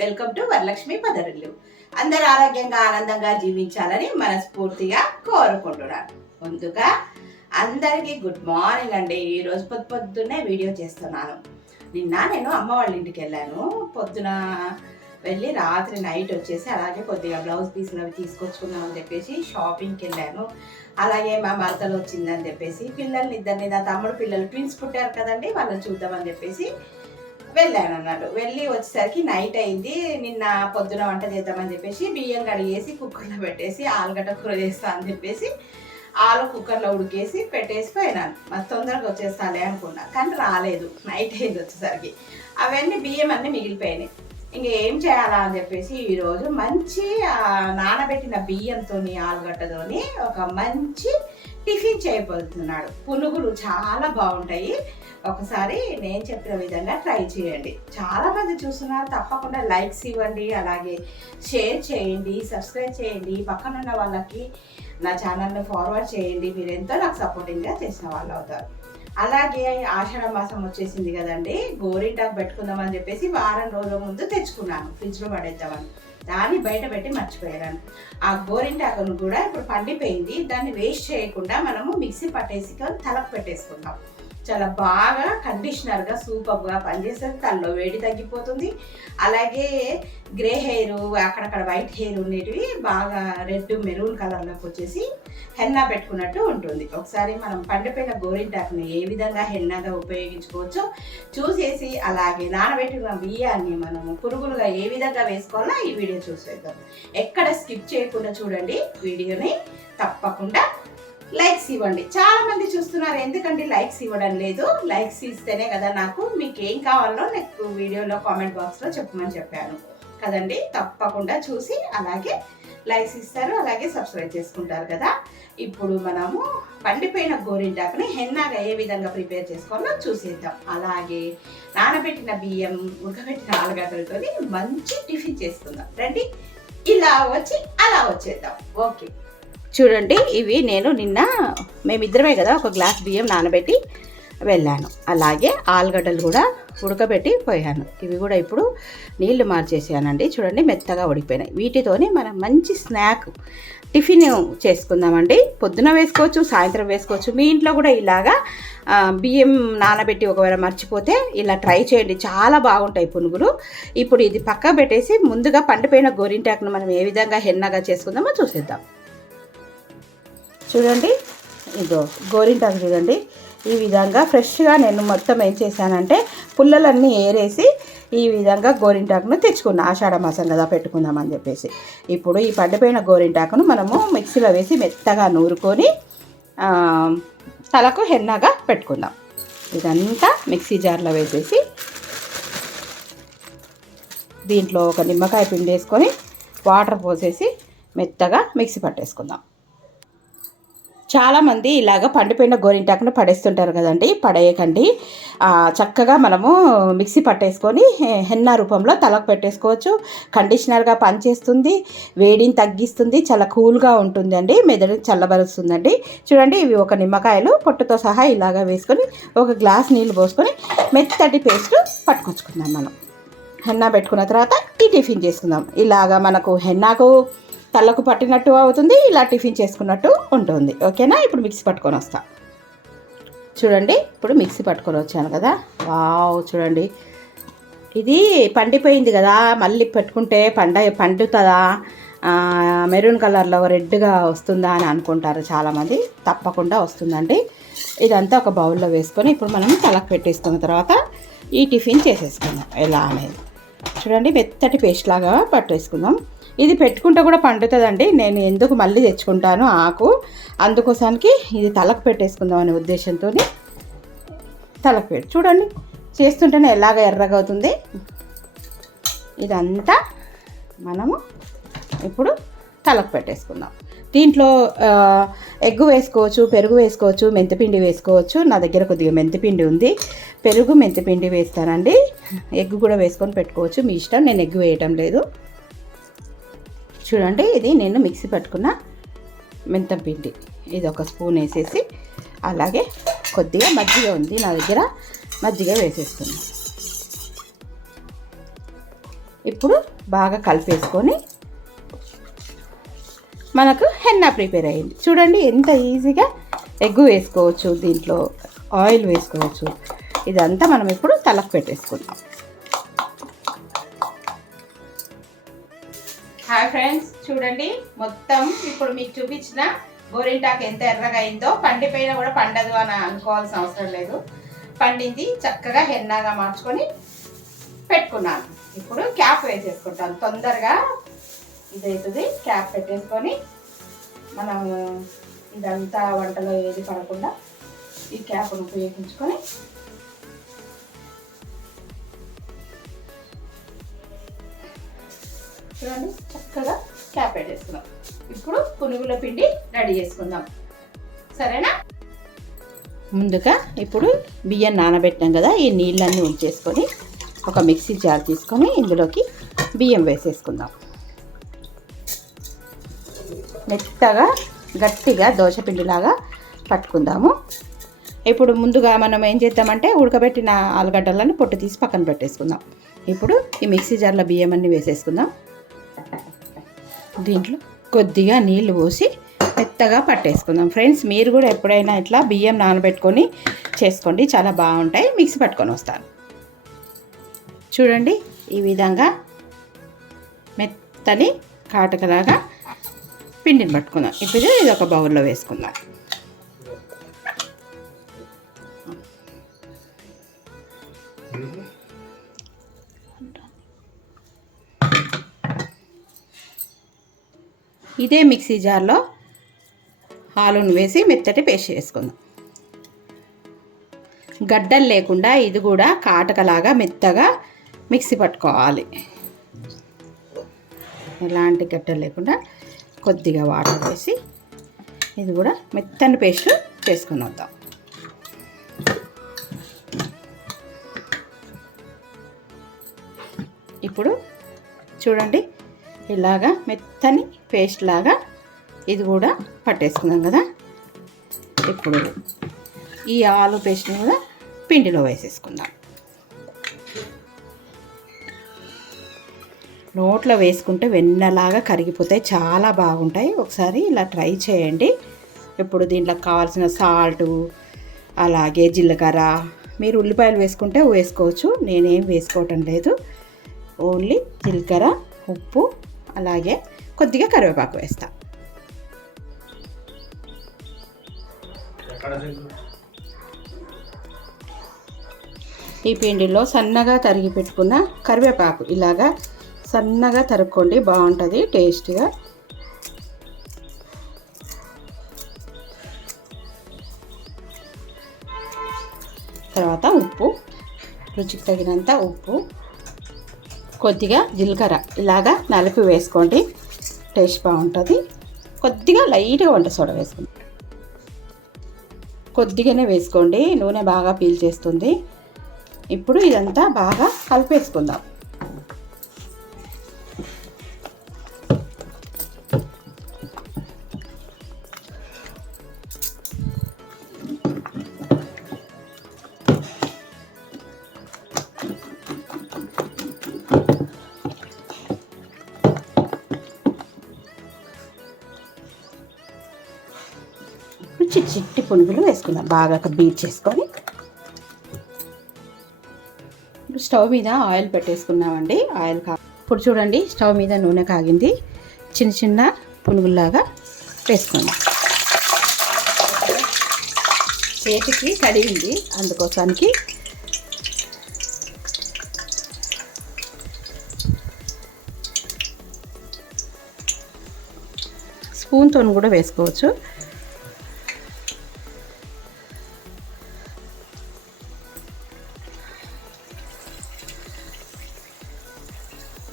Welcome to Varalakshmi పదరిల్లు. అందరు ఆరోగ్యంగా ఆనందంగా జీవించాలని మనస్ఫూర్తిగా కోరుకుంటున్నాను. ముందుగా అందరికీ గుడ్ మార్నింగ్ అండి. ఈరోజు పొద్దున్నే వీడియో చేస్తున్నాను. నిన్న నేను అమ్మ వాళ్ళ ఇంటికి వెళ్ళాను. పొద్దున వెళ్ళి రాత్రి నైట్ వచ్చేసి అలాగే కొద్దిగా బ్లౌజ్ పీసులు అవి తీసుకొచ్చుకుందామని చెప్పేసి షాపింగ్కి వెళ్ళాను. అలాగే మా మరదలు వచ్చిందని చెప్పేసి పిల్లల్ని ఇద్దరిని, నా తమ్ముడు పిల్లలు ట్విన్స్ పుట్టారు కదండి, వాళ్ళని చూద్దామని చెప్పేసి వెళ్ళాను అన్నట్టు. వెళ్ళి వచ్చేసరికి నైట్ అయింది. నిన్న పొద్దున వంట చేద్దామని చెప్పేసి బియ్యం కడిగేసి కుక్కర్లో పెట్టేసి ఆలుగడ్డ కూర చేస్తా అని చెప్పేసి ఆలు కుక్కర్లో ఉడికేసి పెట్టేసి పోయినాను. మరి తొందరగా వచ్చేస్తాలే అనుకున్నా, కానీ రాలేదు. నైట్ అయింది వచ్చేసరికి. అవన్నీ బియ్యం అన్నీ మిగిలిపోయినాయి. ఇంకేం చేయాలా అని చెప్పేసి ఈరోజు మంచి నానబెట్టిన బియ్యంతో ఆలుగడ్డతోని ఒక మంచి టిఫిన్ చేయబోతున్నాడు. పునుగులు చాలా బాగుంటాయి. ఒకసారి నేను చెప్పిన విధంగా ట్రై చేయండి. చాలామంది చూస్తున్నారు, తప్పకుండా లైక్స్ ఇవ్వండి, అలాగే షేర్ చేయండి, సబ్స్క్రైబ్ చేయండి, పక్కనున్న వాళ్ళకి నా ఛానల్ని ఫార్వర్డ్ చేయండి. మీరు ఎంతో నాకు సపోర్టింగ్గా చేసిన వాళ్ళు అవుతారు. అలాగే ఆషాఢ మాసం వచ్చేసింది కదండి, గోరింటాకు పెట్టుకుందామని చెప్పేసి వారం రోజుల ముందు తెచ్చుకున్నాను ఫ్రిడ్జ్లో పడేద్దామని. దాన్ని బయట పెట్టి మర్చిపోయాను. ఆ గోరింటాకును కూడా ఇప్పుడు పండిపోయింది. దాన్ని వేస్ట్ చేయకుండా మనము మిక్సీ పట్టేసి తలకు పెట్టేసుకుందాం. చాలా బాగా కండిషనర్గా సూపర్గా పనిచేస్తుంది. తలలో వేడి తగ్గిపోతుంది. అలాగే గ్రే హెయిర్, అక్కడక్కడ వైట్ హెయిర్ ఉండేటివి బాగా రెడ్ మెరూన్ కలర్లోకి వచ్చేసి హెన్నా పెట్టుకున్నట్టు ఉంటుంది. ఒకసారి మనం పండిపోయిన గోరింటాకుని ఏ విధంగా హెన్నాగా ఉపయోగించుకోవచ్చో చూసేసి, అలాగే నానబెట్టిన బియ్యాన్ని మనము పురుగులుగా ఏ విధంగా వేసుకోవాలో ఈ వీడియో చూసేద్దాం. ఎక్కడ స్కిప్ చేయకుండా చూడండి వీడియోని. తప్పకుండా లైక్స్ ఇవ్వండి. చాలా మంది చూస్తున్నారు, ఎందుకంటే లైక్స్ ఇవ్వడం లేదు. లైక్స్ ఇస్తేనే కదా నాకు మీకు ఏం కావాలో నాకు వీడియోలో కామెంట్ బాక్స్లో చెప్పమని చెప్పాను కదండి. తప్పకుండా చూసి అలాగే లైక్స్ ఇస్తారు, అలాగే సబ్స్క్రైబ్ చేసుకుంటారు కదా. ఇప్పుడు మనము పండిపోయిన గోరింటాకుని హెన్నాగా ఏ విధంగా ప్రిపేర్ చేసుకోవాలో చూసేద్దాం. అలాగే నానబెట్టిన బియ్యం, ఉడకబెట్టిన ఆలుగడ్డలతో మంచి టిఫిన్ చేసుకుందాం రండి. ఇలా వచ్చి అలా వచ్చేద్దాం. ఓకే, చూడండి, ఇవి నేను నిన్న మేమిద్దరమే కదా ఒక గ్లాస్ బియ్యం నానబెట్టి వెళ్ళాను. అలాగే ఆలుగడ్డలు కూడా ఉడకబెట్టి పోయాను. ఇవి కూడా ఇప్పుడు నీళ్లు మార్చేసానండి. చూడండి, మెత్తగా ఉడికిపోయినాయి. వీటితోనే మనం మంచి స్నాక్ టిఫిన్ చేసుకుందామండి. పొద్దున వేసుకోవచ్చు, సాయంత్రం వేసుకోవచ్చు. మీ ఇంట్లో కూడా ఇలాగా బియ్యం నానబెట్టి ఒకవేళ మర్చిపోతే ఇలా ట్రై చేయండి. చాలా బాగుంటాయి పునుగులు. ఇప్పుడు ఇది పక్క పెట్టేసి ముందుగా పండిపోయిన గోరింటాకును మనం ఏ విధంగా హెన్నగా చేసుకుందామో చూసేద్దాం. చూడండి, ఇదో గోరింటాకు చూడండి. ఈ విధంగా ఫ్రెష్గా నేను మొత్తం ఏం చేశానంటే పుల్లలన్నీ ఏరేసి ఈ విధంగా గోరింటాకును తెచ్చుకున్నా. ఆషాఢ మాసం కదా పెట్టుకుందామని చెప్పేసి. ఇప్పుడు ఈ పండిపోయిన గోరింటాకును మనము మిక్సీలో వేసి మెత్తగా నూరుకొని తలకు హెన్నగా పెట్టుకుందాం. ఇదంతా మిక్సీ జార్లో వేసేసి దీంట్లో ఒక నిమ్మకాయ పిండి వేసుకొని వాటర్ పోసేసి మెత్తగా మిక్సీ పట్టేసుకుందాం. చాలామంది ఇలాగ పండిపోయిన గోరింటాకును పడేస్తుంటారు కదండి. పడేయకండి. చక్కగా మనము మిక్సీ పట్టేసుకొని హెన్నా రూపంలో తలకు పెట్టేసుకోవచ్చు. కండిషనర్గా పనిచేస్తుంది, వేడిని తగ్గిస్తుంది, చాలా కూల్గా ఉంటుందండి, మెదడుకి చల్లబరుస్తుందండి. చూడండి, ఇవి ఒక నిమ్మకాయలు పొట్టుతో సహా ఇలాగ వేసుకొని ఒక గ్లాస్ నీళ్ళు పోసుకొని మెత్తటి పేస్ట్ పట్టుకొచ్చుకుందాం. మనం హెన్నా పెట్టుకున్న తర్వాత ఈ టిఫిన్ చేసుకుందాం. ఇలాగ మనకు హెన్నాకు తలకు పట్టినట్టు అవుతుంది, ఇలా టిఫిన్ చేసుకున్నట్టు ఉంటుంది. ఓకేనా? ఇప్పుడు మిక్సీ పట్టుకొని వస్తా. చూడండి, ఇప్పుడు మిక్సీ పట్టుకొని వచ్చాను కదా. వావ్, చూడండి, ఇది పండిపోయింది కదా, మళ్ళీ పెట్టుకుంటే పండుతుందా, మెరూన్ కలర్లో రెడ్గా వస్తుందా అని అనుకుంటారు చాలామంది. తప్పకుండా వస్తుందండి. ఇదంతా ఒక బౌల్లో వేసుకొని ఇప్పుడు మనం తలకు పెట్టేసుకున్న తర్వాత ఈ టిఫిన్ చేసేసుకుందాం. ఎలా అనేది చూడండి, మెత్తటి పేస్ట్ లాగా పట్టేసుకుందాం. ఇది పెట్టుకుంటే కూడా పండుతుందండి. నేను ఎందుకు మళ్ళీ తెచ్చుకుంటాను ఆకు, అందుకోసానికి ఇది తలకు పెట్టేసుకుందాం అనే ఉద్దేశంతో తలకు పెట్టి చూడండి, చేస్తుంటేనే ఎలాగ ఎర్రగా అవుతుంది. ఇదంతా మనము ఇప్పుడు తలకు పెట్టేసుకుందాం. దీంట్లో ఎగ్గు వేసుకోవచ్చు, పెరుగు వేసుకోవచ్చు, మెంతిపిండి వేసుకోవచ్చు. నా దగ్గర కొద్దిగా మెంతిపిండి ఉంది, పెరుగు మెంతిపిండి వేస్తానండి. ఎగ్గు కూడా వేసుకొని పెట్టుకోవచ్చు, మీ ఇష్టం. నేను ఎగ్గు వేయటం లేదు. చూడండి, ఇది నేను మిక్సీ పట్టుకున్న మెంతం పిండి, ఇది ఒక స్పూన్ వేసేసి, అలాగే కొద్దిగా మజ్జిగ ఉంది నా దగ్గర, మజ్జిగ వేసేస్తున్నాను. ఇప్పుడు బాగా కలిపేసుకొని మనకు హెన్నా ప్రిపేర్ అయ్యింది. చూడండి ఎంత ఈజీగా ఎగ్ వేసుకోవచ్చు, దీంట్లో ఆయిల్ వేసుకోవచ్చు. ఇదంతా మనం ఇప్పుడు తలకు పెట్టేసుకుందాం. హాయ్ ఫ్రెండ్స్, చూడండి మొత్తం ఇప్పుడు మీకు చూపించిన గోరింటాకు ఎంత ఎర్రగా అయిందో. పండిపోయినా కూడా పండదు అని అనుకోవాల్సిన అవసరం లేదు, పండింది. చక్కగా హెన్నాగా మార్చుకొని పెట్టుకున్నాను. ఇప్పుడు క్యాప్ వేసేసుకుంటాను, తొందరగా ఇదవుతుంది. క్యాప్ పెట్టేసుకొని మనం ఇదంతా వంటలో ఏది పడకుండా ఈ క్యాప్ను ఉపయోగించుకొని చూడండి చక్కగా క్యాప్ పెట్టేసుకున్నాం. ఇప్పుడు పునుగుల పిండి రెడీ చేసుకుందాం, సరేనా? ముందుగా ఇప్పుడు బియ్యం నానబెట్టాం కదా, ఈ నీళ్ళన్నీ ఉంచేసుకొని ఒక మిక్సీ జార్ తీసుకొని ఇందులోకి బియ్యం వేసేసుకుందాం. మెత్తగా గట్టిగా దోశపిండిలాగా పట్టుకుందాము. ఇప్పుడు ముందుగా మనం ఏం చేద్దామంటే ఉడకబెట్టిన ఆలుగడ్డలను పొట్టు తీసి పక్కన పెట్టేసుకుందాం. ఇప్పుడు ఈ మిక్సీ జార్లో బియ్యం అన్నీ వేసేసుకుందాం. దీంట్లో కొద్దిగా నీళ్లు పోసి మెత్తగా పట్టేసుకుందాం. ఫ్రెండ్స్, మీరు కూడా ఎప్పుడైనా ఇట్లా బియ్యం నానబెట్టుకొని చేసుకోండి, చాలా బాగుంటాయి. మిక్సీ పట్టుకొని వస్తాను. చూడండి ఈ విధంగా మెత్తని కాటకలాగా పిండిని పట్టుకుందాం. ఇప్పుడు ఇది ఒక బౌల్లో వేసుకుందాం. ఇదే మిక్సీ జార్లో ఆలును వేసి మెత్తటి పేస్ట్ చేసుకుందాం. గడ్డలు లేకుండా ఇది కూడా కాటకలాగా మెత్తగా మిక్సీ పట్టుకోవాలి. ఎలాంటి గడ్డలు లేకుండా కొద్దిగా వాటర్ వేసి ఇది కూడా మెత్తని పేస్ట్ చేసుకుని వద్దాం. ఇప్పుడు చూడండి ఇలాగా మెత్తని పేస్ట్ లాగా ఇది కూడా పట్టేసుకున్నాం కదా. ఇప్పుడు ఈ ఆలు పేస్ట్ని కూడా పిండిలో వేసేసుకుందాం. నోట్లో వేసుకుంటే వెన్నలాగా కరిగిపోతాయి, చాలా బాగుంటాయి. ఒకసారి ఇలా ట్రై చేయండి. ఇప్పుడు దీంట్లో కావాల్సిన సాల్టు, అలాగే జీలకర్ర, మీరు ఉల్లిపాయలు వేసుకుంటే వేసుకోవచ్చు, నేనేం వేసుకోవటం లేదు. ఓన్లీ జీలకర్ర, ఉప్పు, అలాగే కొద్దిగా కరివేపాకు వేస్తా. ఈ పిండిలో సన్నగా తరిగి పెట్టుకున్న కరివేపాకు ఇలాగా సన్నగా తరుక్కోండి, బాగుంటుంది టేస్ట్గా. తర్వాత ఉప్పు, రుచికి తగినంత ఉప్పు, కొద్దిగా జీలకర్ర ఇలాగా నలిపి వేసుకోండి, టేస్ట్ బాగుంటుంది. కొద్దిగా లైట్గా వంట సోడా వేసుకోండి, కొద్దిగానే వేసుకోండి, నూనె బాగా పీల్చేస్తుంది. ఇప్పుడు ఇదంతా బాగా కలిపేసుకుందాం. చిట్టి పునుగులు వేసుకుందాం, బాగా బీట్ చేసుకొని. ఇప్పుడు స్టవ్ మీద ఆయిల్ పెట్టేసుకున్నామండి. ఆయిల్ ఇప్పుడు చూడండి స్టవ్ మీద నూనె కాగింది. చిన్న చిన్న పునుగుల్లాగా వేసుకుందాం. చేతికి కడిగింది, అందుకోసానికి స్పూన్తో కూడా వేసుకోవచ్చు.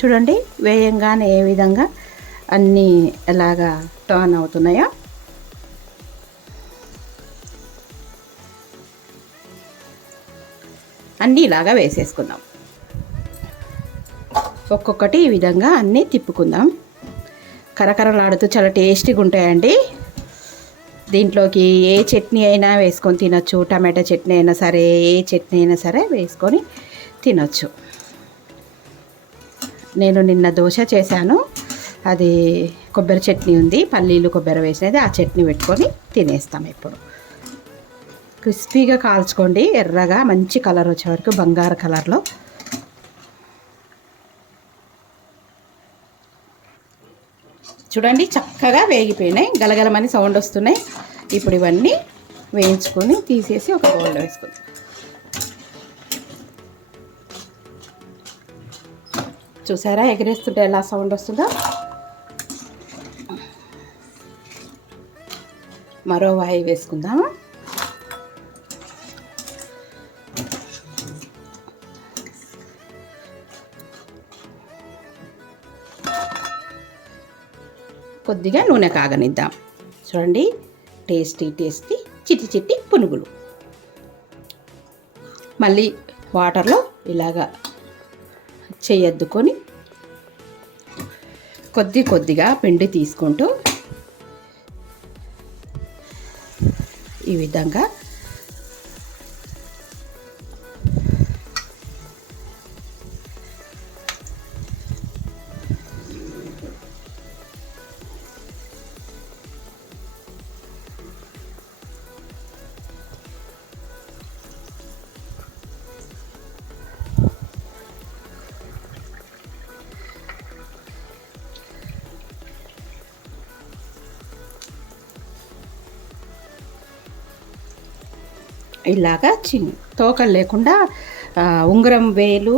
చూడండి వేయంగానే ఏ విధంగా అన్నీ ఎలాగా టర్న్ అవుతున్నాయో. అన్నీ ఇలాగా వేసేసుకుందాం. ఒక్కొక్కటి ఈ విధంగా అన్నీ తిప్పుకుందాం. కరకరలాడుతూ చాలా టేస్టీగా ఉంటాయండి. దీంట్లోకి ఏ చట్నీ అయినా వేసుకొని తినొచ్చు, టమాటా చట్నీ అయినా సరే, ఏ చట్నీ అయినా సరే వేసుకొని తినొచ్చు. నేను నిన్న దోశ చేశాను, అది కొబ్బరి చట్నీ ఉంది, పల్లీలు కొబ్బరి వేసినది, ఆ చట్నీ పెట్టుకొని తినేస్తాం. ఇప్పుడు క్రిస్పీగా కాల్చుకోండి, ఎర్రగా మంచి కలర్ వచ్చే వరకు, బంగారు కలర్లో. చూడండి చక్కగా వేగిపోయినాయి, గలగలమని సౌండ్ వస్తున్నాయి. ఇప్పుడు ఇవన్నీ వేయించుకొని తీసేసి ఒక బౌల్లో వేసుకుందాం. చూసారా ఎగరేస్తుంటే ఎలా సౌండ్ వస్తుందో. మరో వాయి వేసుకుందాము. కొద్దిగా నూనె కాగనిద్దాం. చూడండి టేస్టీ టేస్టీ చిట్టి చిట్టి పునుగులు. మళ్ళీ వాటర్లో ఇలాగా చేయద్దుకొని కొద్దిగా పిండి తీసుకుంటూ ఈ విధంగా ఇలాగా తోకలు లేకుండా ఉంగరం వేలు,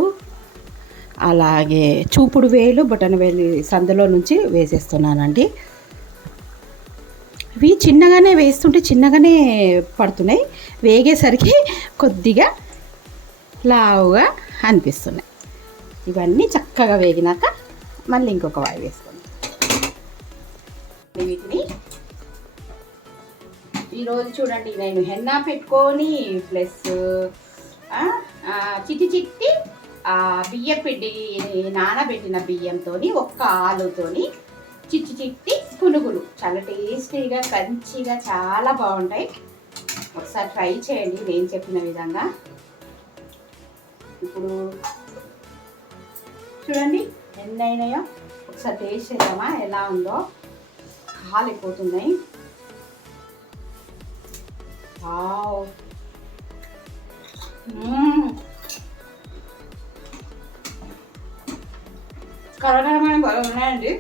అలాగే చూపుడు వేలు, బొటన వేలు సందులో నుంచి వేసేస్తున్నానండి. ఇవి చిన్నగానే వేస్తుంటే చిన్నగానే పడుతున్నాయి, వేగేసరికి కొద్దిగా లావుగా అనిపిస్తున్నాయి. ఇవన్నీ చక్కగా వేగినాక మళ్ళీ ఇంకొక వాయి వేసుకోండి. వీటిని ఈరోజు చూడండి నేను హెన్నా పెట్టుకొని ప్లస్ చిట్టి చిట్టి బియ్యం పిండి నానబెట్టిన బియ్యంతో ఒక్క ఆలుతోని చిట్టి చిట్టి పునుగులు చాలా టేస్టీగా క్రంచీగా చాలా బాగుంటాయి. ఒకసారి ట్రై చేయండి నేను చెప్పిన విధంగా. ఇప్పుడు చూడండి ఎన్ని అయినాయో ఒకసారి టేస్ట్ చేద్దామా ఎలా ఉందో. కాలిపోతున్నాయి. కరకరమైన బాగా ఉన్నాయండి.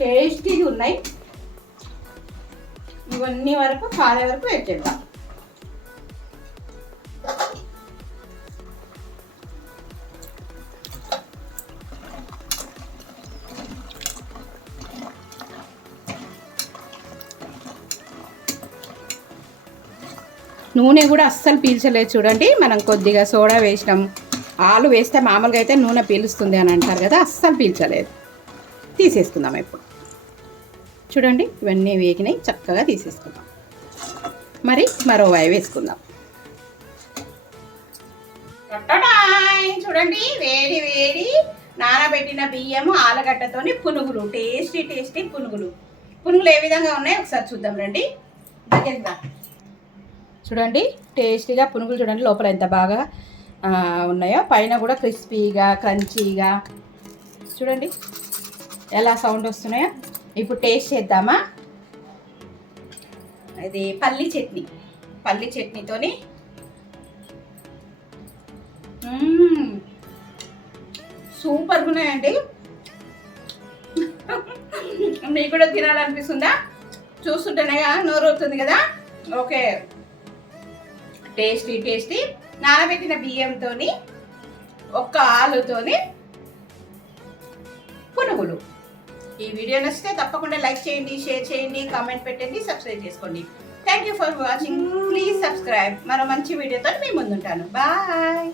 టేస్టీగా ఉన్నాయి. ఇవన్నీ వరకు కాలే వరకు పెట్టేద్దాం. నూనె కూడా అస్సలు పీల్చలేదు చూడండి. మనం కొద్దిగా సోడా వేసినాం. ఆలు వేస్తే మామూలుగా అయితే నూనె పీలుస్తుంది అని అంటారు కదా, అస్సలు పీల్చలేదు. తీసేసుకుందాం ఇప్పుడు. చూడండి ఇవన్నీ వేగినాయి, చక్కగా తీసేసుకుందాం. మరి మరో వాయి వేసుకుందాం. చూడండి వేడి వేడి నానబెట్టిన బియ్యము ఆలుగడ్డతోని పునుగులు, టేస్టీ టేస్టీ పునుగులు. పునుగులు ఏ విధంగా ఉన్నాయో ఒకసారి చూద్దాం రండి. చూడండి టేస్టీగా పునుగులు చూడండి లోపల ఎంత బాగా ఉన్నాయో, పైన కూడా క్రిస్పీగా క్రంచీగా. చూడండి ఎలా సౌండ్ వస్తున్నాయో. ఇప్పుడు టేస్ట్ చేద్దామా. ఇది పల్లి చట్నీతోని సూపర్గా ఉన్నాయండి. మీకు కూడా తినాలనిపిస్తుందా? చూస్తుంటేనే నోరు అవుతుంది కదా. ఓకే, టేస్టీ టేస్టీ నానబెట్టిన బియ్యంతో ఒక్క ఆలుతోని పునుగులు. ఈ వీడియో నచ్చితే తప్పకుండా లైక్ చేయండి, షేర్ చేయండి, కామెంట్ పెట్టండి, సబ్స్క్రైబ్ చేసుకోండి. Thank you for watching. Please subscribe. మరో మంచి వీడియోతో మీ ముందుంటాను. బాయ్.